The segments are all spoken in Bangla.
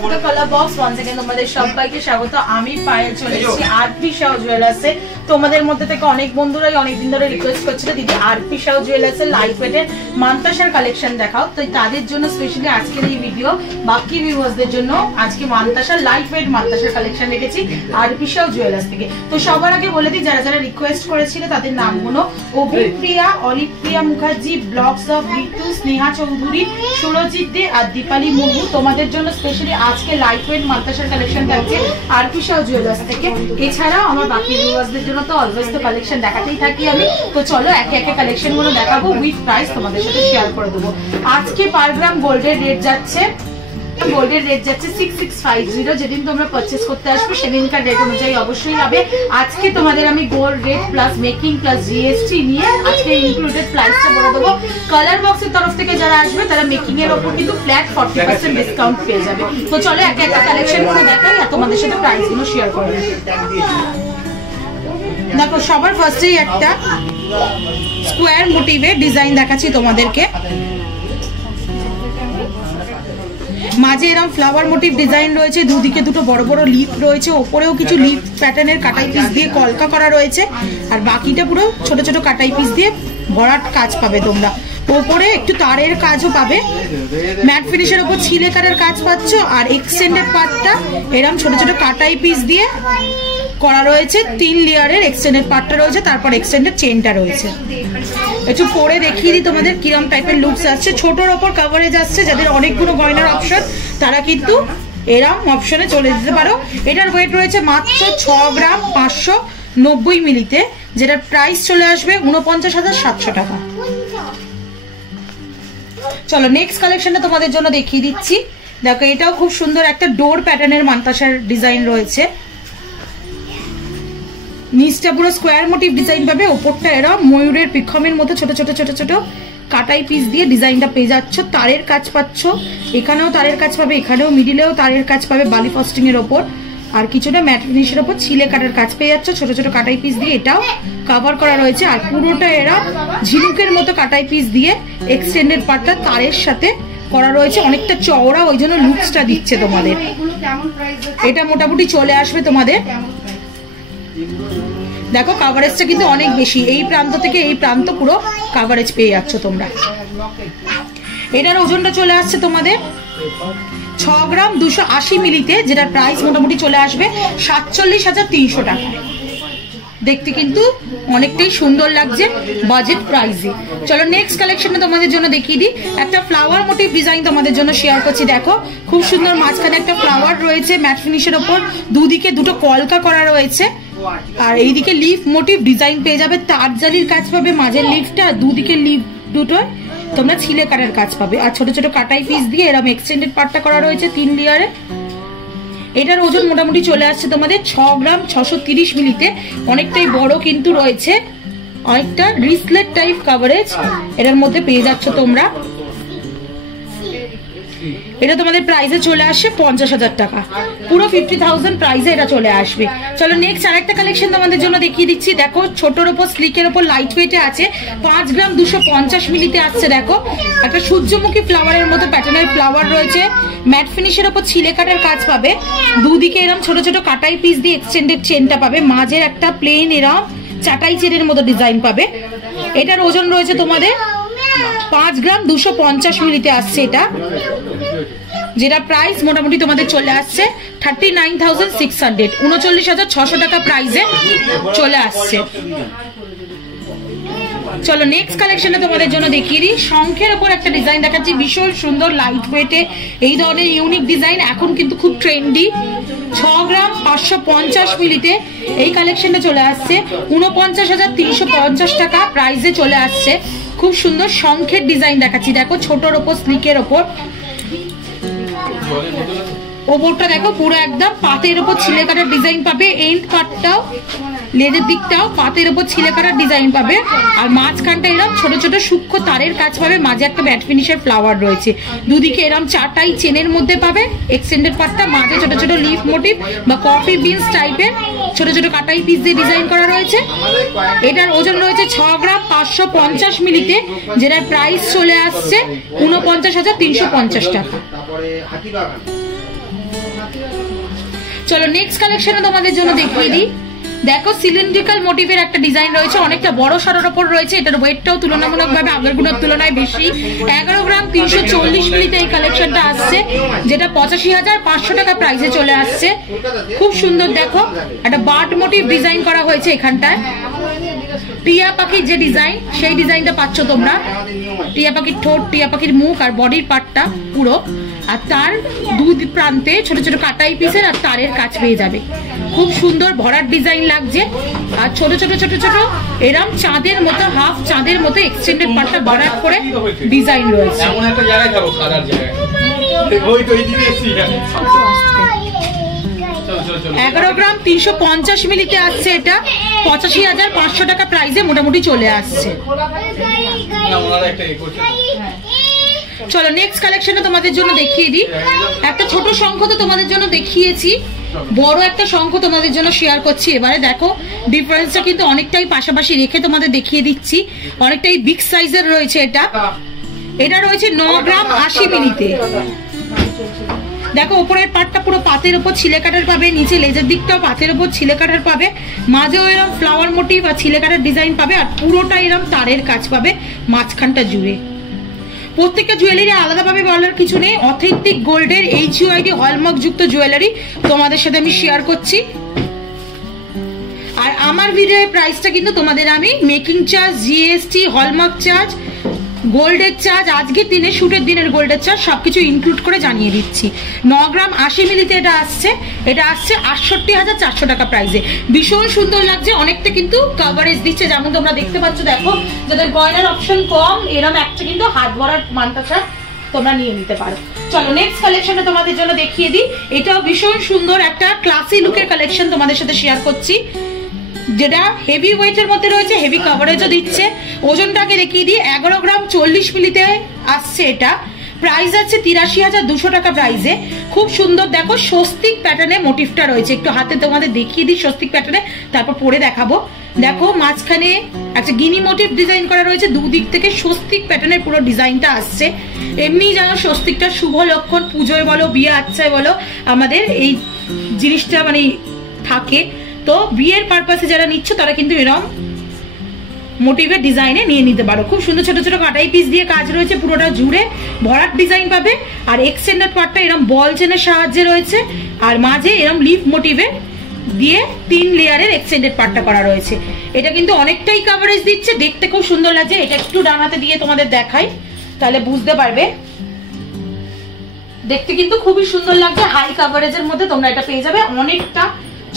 কালার বক্স ওয়ান সেকেন্ড তোমাদের সবাইকে স্বাগত। আমি পায়েল চলে এসেছি আরপি শাহ জুয়েলার্সে। তোমাদের মধ্যে থেকে অনেক বন্ধুরাই অনেকদিন ধরে রিকোয়েস্ট করছিল দিদি আরপি শাহ জুয়েলার্সের লাইট ওয়েটের মান্তাসার কালেকশন দেখাও। তো তাদের জন্য স্পেশালি আজকের এই ভিডিও। বাকি ভিউয়ার্সদের জন্য আজকে মান্তাসার লাইট ওয়েট মান্তাসার কালেকশন রেখেছি আরপি শাহ জুয়েলার্স থেকে। তো সবার আগে বলে দিই যারা যারা রিকোয়েস্ট করেছিল তাদের নামগুলো: অভিপ্রিয়া, অলিপ্রিয়া মুখার্জি, ব্লগস অফ বিট্টু, স্নেহা চৌধুরী, সুরজিৎ দে আর দীপালি মুর্মু। তোমাদের জন্য স্পেশালি আজকে লাইট ওয়েট মান্তাসার কালেকশন থাকছে আরপি শাহ জুয়েলার্স থেকে। এছাড়াও আমার বাকি ভিউয়ার্সদের জন্য তো অলওয়েজ তো কালেকশন দেখাতেই থাকি আমি। তো চলো একে একে কালেকশন গুলো দেখাবো, উইথ প্রাইস তোমাদের সাথে শেয়ার করে দেবো। আজকে পার গ্রাম গোল্ডের রেট যাচ্ছে 6650। যেদিন তোমরা পারচেস করতে আসবে সেদিনকার রেট অনুযায়ী অবশ্যই হবে। আজকে তোমাদের আমি gold rate plus making plus GST নিয়ে আজকে ইনক্লুডেড প্রাইসটা বলে দেবো। কালার বক্সের তরফ থেকে যারা আসবে তারা মেকিং এর ওপর কিন্তু ফ্ল্যাট 40% ডিসকাউন্ট পেয়ে যাবে। তো চলো একে একটা কালেকশন গুলো দেখাই আর তোমাদের সাথে প্রাইস গুলো শেয়ার করে দেখো। সবার ফার্স্টেই একটা স্কোয়ার মোটিভে ডিজাইন দেখাচ্ছি তোমাদেরকে। মাঝে এরকম ফ্লাওয়ার মোটিভ ডিজাইন রয়েছে, দুদিকে দুটো বড় বড় লিফ রয়েছে, ওপরেও কিছু লিফ প্যাটার্নের কাটাই পিস দিয়ে কলকা করা রয়েছে, আর বাকিটা পুরো ছোট ছোট কাটাই পিস দিয়ে ভরাট কাজ পাবে তোমরা। ওপরে একটু তারের কাজও পাবে, ম্যাট ফিনিশের ওপর ছিলেকারের কাজ পাচ্ছ, আর এক্সটেন্ডেড পার্টটা এরকম ছোট ছোট কাটাই পিস দিয়ে করা রয়েছে। 3 লেয়ারের এক্সটেন্ডেড পার্টটা রয়েছে, তারপর এক্সটেন্ডেড চেনটা রয়েছে। একটু পরে দেখিয়ে দিই তোমাদের কিরম টাইপের লুকস আসছে। ছোটর ওপর কভারেজ আসছে, যাদের অনেকগুলো গয়নার অপশন তারা কিন্তু এরম অপশনে চলে যেতে পারো। এটার ওয়েট রয়েছে মাত্র 6 গ্রাম 590 মিলিতে, যেটার প্রাইস চলে আসবে 49,700 টাকা। চলো নেক্সট কালেকশনটা তোমাদের জন্য দেখিয়ে দিচ্ছি। দেখো এটাও খুব সুন্দর একটা ডোর প্যাটার্নের মান্তাসার ডিজাইন রয়েছে। নিচটা পুরো স্কোয়ার মোটিভ ডিজাইন পাবে, ওপরটা এরা ময়ূরের পিখমের মতো ছোট ছোট ছোট ছোট কাটাই পিস দিয়ে ডিজাইনটা পেয়ে যাচ্ছ। তারের কাজ পাচ্ছ, এখানেও তারের কাজ পাবে, এখানেও মিডিলেও তারের কাজ পাবে বালি ফস্টিং এর ওপর, আর কিছুটা ম্যাট ফিনিশের ওপর ছিলে কাটার কাজ পেয়ে যাচ্ছ ছোট ছোট কাটাই পিস দিয়ে। এটাও কভার করা রয়েছে, আর পুরোটা এরা ঝিনুকের মতো কাটাই পিস দিয়ে এক্সটেন্ডেড পার্টটা তারের সাথে করা রয়েছে, অনেকটা চওড়া, ওই জন্য লুকসটা দিচ্ছে তোমাদের। এটা মোটামুটি চলে আসবে তোমাদের। দেখো কাভারেজটা কিন্তু অনেক বেশি, এই প্রান্ত থেকে এই প্রান্ত পুরো কাভারেজ পেয়ে যাচ্ছ তোমরা। এটার ওজনটা চলে আসছে তোমাদের 6 গ্রাম 280 মিলিতে, যেটার প্রাইস মোটামুটি চলে আসবে 47,300 টাকা। দেখতে কিন্তু অনেকটাই সুন্দর লাগছে বাজেট প্রাইসে। চলো নেক্সট কালেকশনটা তোমাদের জন্য দেখিয়ে দিই। একটা ফ্লাওয়ার মোটিভ ডিজাইন তোমাদের জন্য শেয়ার করছি। দেখো খুব সুন্দর, মাঝখানে একটা ফ্লাওয়ার রয়েছে ম্যাট ফিনিশের ওপর, দুদিকে দুটো কলকা করা রয়েছে, আর এইদিকে লিফ মোটিভ ডিজাইন পেয়ে যাবে। তার জালির কাজ পাবে মাঝের লিফটা, আর দুদিকে লিফ দুটো তোমরা ছিলে কাটার কাজ পাবে, আর ছোট ছোট কাটাই পিস দিয়ে এরকম এক্সটেন্ডেড পার্টটা করা রয়েছে 3 লেয়ারে। এটার ওজন মোটামুটি চলে আসছে তোমাদের 6 গ্রাম 630 মিলিতে, অনেকটাই বড় কিন্তু রয়েছে, অনেকটা রিসলেট টাইপ কভারেজ এটার মধ্যে পেয়ে যাচ্ছ তোমরা। এটা তোমাদের প্রাইসে চলে আসছে 50,000 টাকা, পুরো 50,000 প্রাইসে এটা চলে আসবে। চলো নেক্সট আরেকটা কালেকশন তোমাদের জন্য দেখিয়ে দিচ্ছি। দেখো ছোটর ওপর স্লিকের ওপর লাইট ওয়েটে আছে, 5 গ্রাম 250 মিলিতে আসছে। দেখো একটা সূর্যমুখী ফ্লাওয়ারের মতো প্যাটার্নের ফ্লাওয়ার রয়েছে, ম্যাট ফিনিশের ওপর ছিলে কাটার কাজ পাবে, দুদিকে এরম ছোট ছোট কাটাই পিস দিয়ে এক্সটেন্ডেড চেনটা পাবে, মাঝের একটা প্লেন এরম চাটাই চেনের মতো ডিজাইন পাবে। এটার ওজন রয়েছে তোমাদের 5 গ্রাম 250 মিলিতে আসছে এটা, যেটা প্রাইস মোটামুটি তোমাদের চলে আসছে 39,600, 39,600 টাকা প্রাইসে চলে আসছে। চলো নেক্সট কালেকশনটা তোমাদের জন্য দেখিয়ে দিই। শঙ্খের ওপর একটা ডিজাইন দেখাচ্ছি, ভীষণ সুন্দর লাইট ওয়েটে এই ধরনের ইউনিক ডিজাইন এখন কিন্তু খুব ট্রেন্ডি। 6 গ্রাম 550 মিলিতে এই কালেকশনটা চলে আসছে 49,350 টাকা প্রাইসে চলে আসছে। খুব সুন্দর শঙ্খের ডিজাইন দেখাচ্ছি। দেখো ছোটর ওপর স্লিকের ওপর, ওপরটা দেখো পুরো একদম পাতের ওপর ছিলে কাটার ডিজাইন পাবে, এন্ড পার্টটাও লেজের দিকটাও পাতের ওপর ছিলে কাটার ডিজাইন পাবে, আর মাঝখানটা এরকম ছোট ছোট সূক্ষ্ম তারের কাজ পাবে, মাঝে একটা ম্যাট ফিনিশের ফ্লাওয়ার রয়েছে, দুদিকে এরকম চারটাই চেনের মধ্যে পাবে এক্সটেন্ডেড পার্টটা, মাঝে ছোট ছোট লিফ মোটিভ বা কফি বিনস টাইপের ছোট ছোট কাটাই পিস দিয়ে ডিজাইন করা রয়েছে। এটার ওজন রয়েছে 6 গ্রাম 550 মিলিতে, যেটার প্রাইস চলে আসছে 49,350 টাকা। চলো নেক্সট কালেকশনে তোমাদের জন্য দেখিয়ে দিই। দেখো সিলিন্ড্রিক্যাল মোটিভের একটা ডিজাইন রয়েছে, অনেকটা বড় সড়োর ওপর রয়েছে। এটার ওয়েটটাও তুলনামূলকভাবে আগেরগুলোর তুলনায় বেশি। 11 গ্রাম 340 মিলিতে এই কালেকশনটা আসছে, যেটা 85,500 টাকা প্রাইসে চলে আসছে। খুব সুন্দর দেখো একটা বার্ড মোটিভ ডিজাইন করা হয়েছে এখানটায়। টিয়া পাখির যে ডিজাইন সেই ডিজাইনটা পাচ্ছ তোমরা। টিয়া পাখির ঠোঁট, টিয়া পাখির মুখ আর বডির পার্টটা পুরো, আর তার দুই প্রান্তে ছোট ছোট কাটাই পিসের আর তারের কাজ পেয়ে যাবে। খুব সুন্দর ভরাট ডিজাইন লাগছে। আর ছোট ছোট ছোট ছোট এরম চাঁদের মতো, হাফ চাঁদের মতো এক্সটেন্ডেড পার্টটা ভরাট করে ডিজাইন রয়েছে। 11 গ্রাম 350 মিলিতে আসছে, এটা 85,500 টাকা প্রাইসে মোটামুটি চলে আসছে। চলো নেক্সট কালেকশনে তোমাদের জন্য দেখিয়ে দিই। একটা ছোট শঙ্খ তো তোমাদের জন্য দেখিয়েছি, বড় একটা শঙ্খ তোমাদের জন্য শেয়ার করছি। এবারে দেখো ডিফারেন্সটা কিন্তু অনেকটাই পাশাপাশি রেখে তোমাদের দেখিয়ে দিচ্ছি। অনেকটাই বিগ সাইজের রয়েছে এটা। এটা রয়েছে 9 গ্রাম 80 মিলিতে। দেখো উপরের পার্টটা পুরো পাতের উপর ছিলে কাটার পাবে, নিচে লেজের দিকটাও পাতের উপর ছিলে কাটার পাবে, মাঝেও এরকম ফ্লাওয়ার মোটিভ আর ছিলে কাটার ডিজাইন পাবে, আর পুরোটা এরকম তারের কাজ পাবে মাঝখানটা জুড়ে। প্রত্যেকটা জুয়েলারি আলাদাভাবে বলার কিছু নেই। অথেন্টিক গোল্ডের HUID হলমার্ক যুক্ত জুয়েলারি তোমাদের সাথে আমি শেয়ার করছি। আর আমার ভিডিওর প্রাইসটা কিন্তু তোমাদের আমি making charge, GST, hallmark charge, গোল্ডের চার্জ, আজকের দিনে শুটের দিনের গোল্ডের চার্জ সবকিছু ইনক্লুড করে জানিয়ে দিচ্ছি। 9 গ্রাম 80 মিলিতে এটা আসছে। এটা আসছে 68,400 টাকা প্রাইসে। ভীষণ সুন্দর লাগছে, অনেকটা কিন্তু কভারেজ দিচ্ছে। যেমন তোমরা দেখতে পাচ্ছ, দেখো যাদের গয়নার অপশন কম, এরকম একটা কিন্তু হাত ভরার মানটাটা তোমরা নিয়ে নিতে পারো। চলো নেক্সট কালেকশনে তোমাদের জন্য দেখিয়ে দিই। এটাও ভীষণ সুন্দর একটা ক্লাসি লুকের কালেকশন তোমাদের সাথে শেয়ার করছি, যেটা হেভি ওয়েটের মধ্যে রয়েছে, হেভি কভারেজও দিচ্ছে। ওজনটাকে দেখিয়ে দিই। 11 গ্রাম 40 মিলিতে আসছে। এটা প্রাইস আছে 83,200 টাকা প্রাইসে। খুব সুন্দর দেখো স্বস্তিক প্যাটার্নে মোটিভটা রয়েছে। একটু হাতে তোমাদের দেখিয়ে দিই স্বস্তিক প্যাটার্নে, তারপর পরে দেখাবো। দেখো মাঝখানে একটা গিনি মোটিভ ডিজাইন করা রয়েছে, দুদিক থেকে স্বস্তিক প্যাটার্নের পুরো ডিজাইনটা আসছে। এমনি জানো স্বস্তিকটা শুভ লক্ষণ, পুজোয় বলো, বিয়ে আচ্ছায় বলো, আমাদের এই জিনিসটা মানে থাকে। তো বিয়ের পারপাসে যারা নিচ্ছ তারা কিন্তু এরকম মোটিভের ডিজাইনে নিয়ে নিতে পারো। খুব সুন্দর ছোট ছোট কাটাই পিস দিয়ে কাজ রয়েছে, পুরোটা জুড়ে ভরাট ডিজাইন পাবে। আর এক্সটেন্ডেড পার্টটা এরকম বল চেনের সাহায্যে রয়েছে, আর মাঝে এরকম লিফ মোটিভে দিয়ে 3 লেয়ারের এক্সটেন্ডেড পার্টটা করা রয়েছে। এটা কিন্তু অনেকটাই কভারেজ দিচ্ছে, দেখতে খুব সুন্দর লাগছে। এটা একটু ডান হাতে দিয়ে তোমাদের দেখাই, তাহলে বুঝতে পারবে। দেখতে কিন্তু খুবই সুন্দর লাগছে, হাই কভারেজের মধ্যে তোমরা এটা পেয়ে যাবে। অনেকটা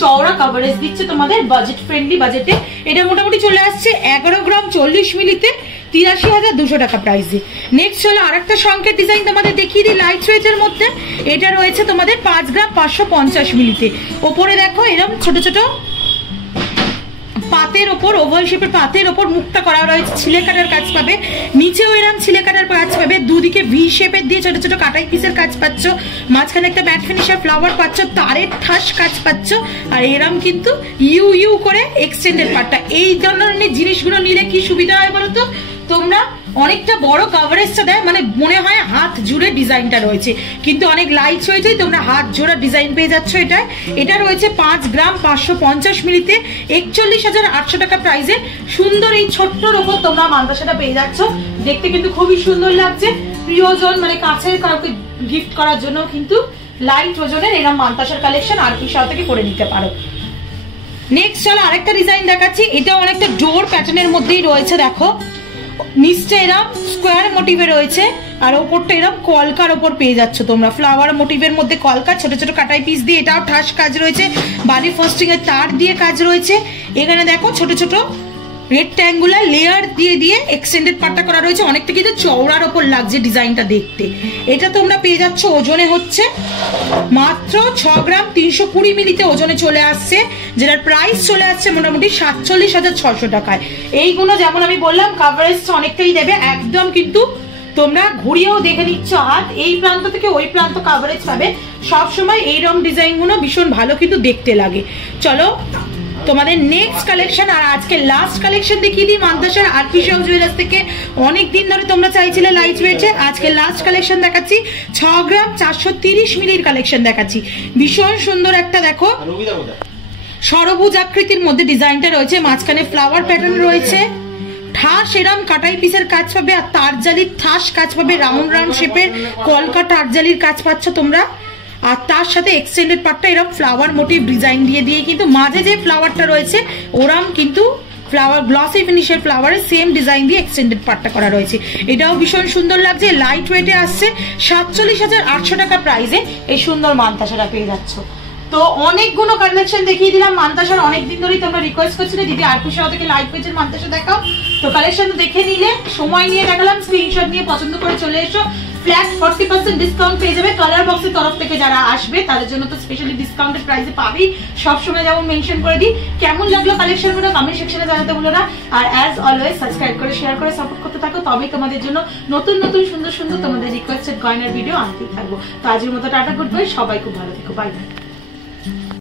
চওড়া কভারেজ দিচ্ছে তোমাদের, বাজেট ফ্রেন্ডলি বাজেটে। এটা মোটামুটি চলে আসছে 11 গ্রাম 40 মিলিতে 83,200 টাকা প্রাইসে। নেক্সট চলো আরেকটা শঙ্কের ডিজাইন তোমাদের দেখিয়ে দিই লাইট ওয়েটের মধ্যে। এটা রয়েছে তোমাদের 5 গ্রাম 550 মিলিতে। ওপরে দেখো এরকম ছোট ছোট পাতের ওপর, ওভাল শেপের পাতের ওপর মুখটা করা রয়েছে, ছিলে কাটার কাজ পাবে। নিচেও এরকম ছিলে কাটার কাজ পাবে, দুদিকে ভি শেপের দিয়ে ছোট ছোট কাটাই পিসের কাজ পাচ্ছ, মাঝখানে একটা ম্যাট ফিনিশার ফ্লাওয়ার পাচ্ছ, তারের ঠাস কাজ পাচ্ছ, আর এরম কিন্তু ইউ ইউ করে এক্সটেন্ডেড পার্টটা। এই ধরনের জিনিসগুলো নিলে কি সুবিধা হয় বলতো, তোমরা অনেকটা বড় কভারেজটা দেয়, মানে মনে হয় হাত জুড়ে ডিজাইনটা রয়েছে, কিন্তু অনেক লাইট হয়েছে তোমরা হাত জোড়া ডিজাইন পেয়ে যাচ্ছ। এটা রয়েছে 5 গ্রাম 550 মিলিতে 41,800 টাকা প্রাইসে। সুন্দর এই ছোট্টর ওপর তোমরা মান্তাসাটা পেয়ে যাচ্ছ। দেখতে কিন্তু খুবই সুন্দর লাগছে। প্রিয়জন মানে কাছের কাউকে গিফট করার জন্য কিন্তু লাইট ওজনের এরকম মান্তাসার কালেকশন আর কি সাথে থেকে করে নিতে পারো। নেক্সট চলো আরেকটা ডিজাইন দেখাচ্ছি। এটা অনেকটা ডোর প্যাটার্নের মধ্যেই রয়েছে। দেখো নিচটা এরকম স্কোয়ার মোটিভে রয়েছে, আর ওপরটা এরকম কলকার ওপর পেয়ে যাচ্ছ তোমরা। ফ্লাওয়ার মোটিভের মধ্যে কলকা, ছোট ছোট কাটাই পিস দিয়ে এটাও ঠাস কাজ রয়েছে, বালি ফস্টিং এর তার দিয়ে কাজ রয়েছে। এখানে দেখো ছোট ছোট রেক্ট্যাঙ্গুলার লেয়ার দিয়ে দিয়ে এক্সটেন্ডেড পার্টটা করা রয়েছে। অনেকটা কিন্তু চওড়ার ওপর লাগছে ডিজাইনটা দেখতে। এটা তোমরা পেয়ে যাচ্ছ ওজনে হচ্ছে মাত্র 6 গ্রাম 320 মিলিতে ওজনে চলে আসছে, যেটার প্রাইস চলে আসছে মোটামুটি 47,600 টাকায়। এইগুলো যেমন আমি বললাম কভারেজটা অনেকটাই দেবে, একদম কিন্তু তোমরা ঘুরিয়েও দেখে নিচ্ছ হাত, এই প্রান্ত থেকে ওই প্রান্ত কভারেজ পাবে। সবসময় এইরকম ডিজাইনগুলো ভীষণ ভালো কিন্তু দেখতে লাগে। চলো তোমাদের নেক্সট কালেকশন। আর আজকে লাস্ট কালেকশন দেখিয়ে দিই মান্তাসার আর্টিফিশিয়াল জুয়েলার্স থেকে। অনেকদিন ধরে তোমরা চাইছিলে লাইট ওয়েটে, আজকে লাস্ট কালেকশন দেখাচ্ছি। 6 গ্রাম 430 মিলির কালেকশন দেখাচ্ছি। ভীষণ সুন্দর একটা দেখো সরবুজ আকৃতির মধ্যে ডিজাইনটা রয়েছে, মাঝখানে ফ্লাওয়ার প্যাটার্ন রয়েছে, ঠাস এরম কাটাই পিসের কাজ পাবে, আর তারজালির ঠাস কাজ পাবে, রাউন্ড রাউন্ড শেপের কলকা তারজালির কাজ পাচ্ছ তোমরা। আর তার সাথে এক্সটেন্ডেড পার্টটা এরকম ফ্লাওয়ার মোটিভ ডিজাইন দিয়ে কিন্তু মাঝে যে ফ্লাওয়ারটা রয়েছে ওরাম কিন্তু ফ্লাওয়ার গ্লসি ফিনিশের ফ্লাওয়ারের সেম ডিজাইন দিয়ে এক্সটেন্ডেড পার্টটা করা রয়েছে। এটাও ভীষণ সুন্দর লাগছে। লাইট ওয়েটে আসছে 47,800 টাকা প্রাইসে এই সুন্দর মান্তাসাটা পেয়ে যাচ্ছ। তো অনেকগুলো কালেকশন দেখিয়ে দিলাম মান্তাসার। অনেকদিন ধরেই তোমরা রিকোয়েস্ট করছিলে দিদি আর্টিফিশিয়াল থেকে লাইট ওয়েটের মান্তাসা দেখাও। তো কালেকশন দেখে নিলে, সময় নিয়ে দেখালাম, স্ক্রিনশট নিয়ে পছন্দ করে চলে এসো। ফ্ল্যাট 40% ডিসকাউন্ট পেয়ে যাবে কালার বক্সের তরফ থেকে। যারা আসবে তাদের জন্য তো স্পেশালি ডিসকাউন্টেড প্রাইসে পাবেই, সবসময় যেমন মেনশন করে দিই। কেমন লাগলো কালেকশনগুলো কমেন্ট সেকশনে জানাতে ভুলো না। আর অ্যাজ অলওয়েজ সাবস্ক্রাইব করে শেয়ার করে সাপোর্ট করতে থাকো, তবেই তোমাদের জন্য নতুন নতুন সুন্দর সুন্দর তোমাদের রিকোয়েস্টেড গয়নার ভিডিও আনতে থাকবো। তো আজকের মতো টাটা, গুড বাই, সবাই খুব ভালো থেকো, বাই বাই।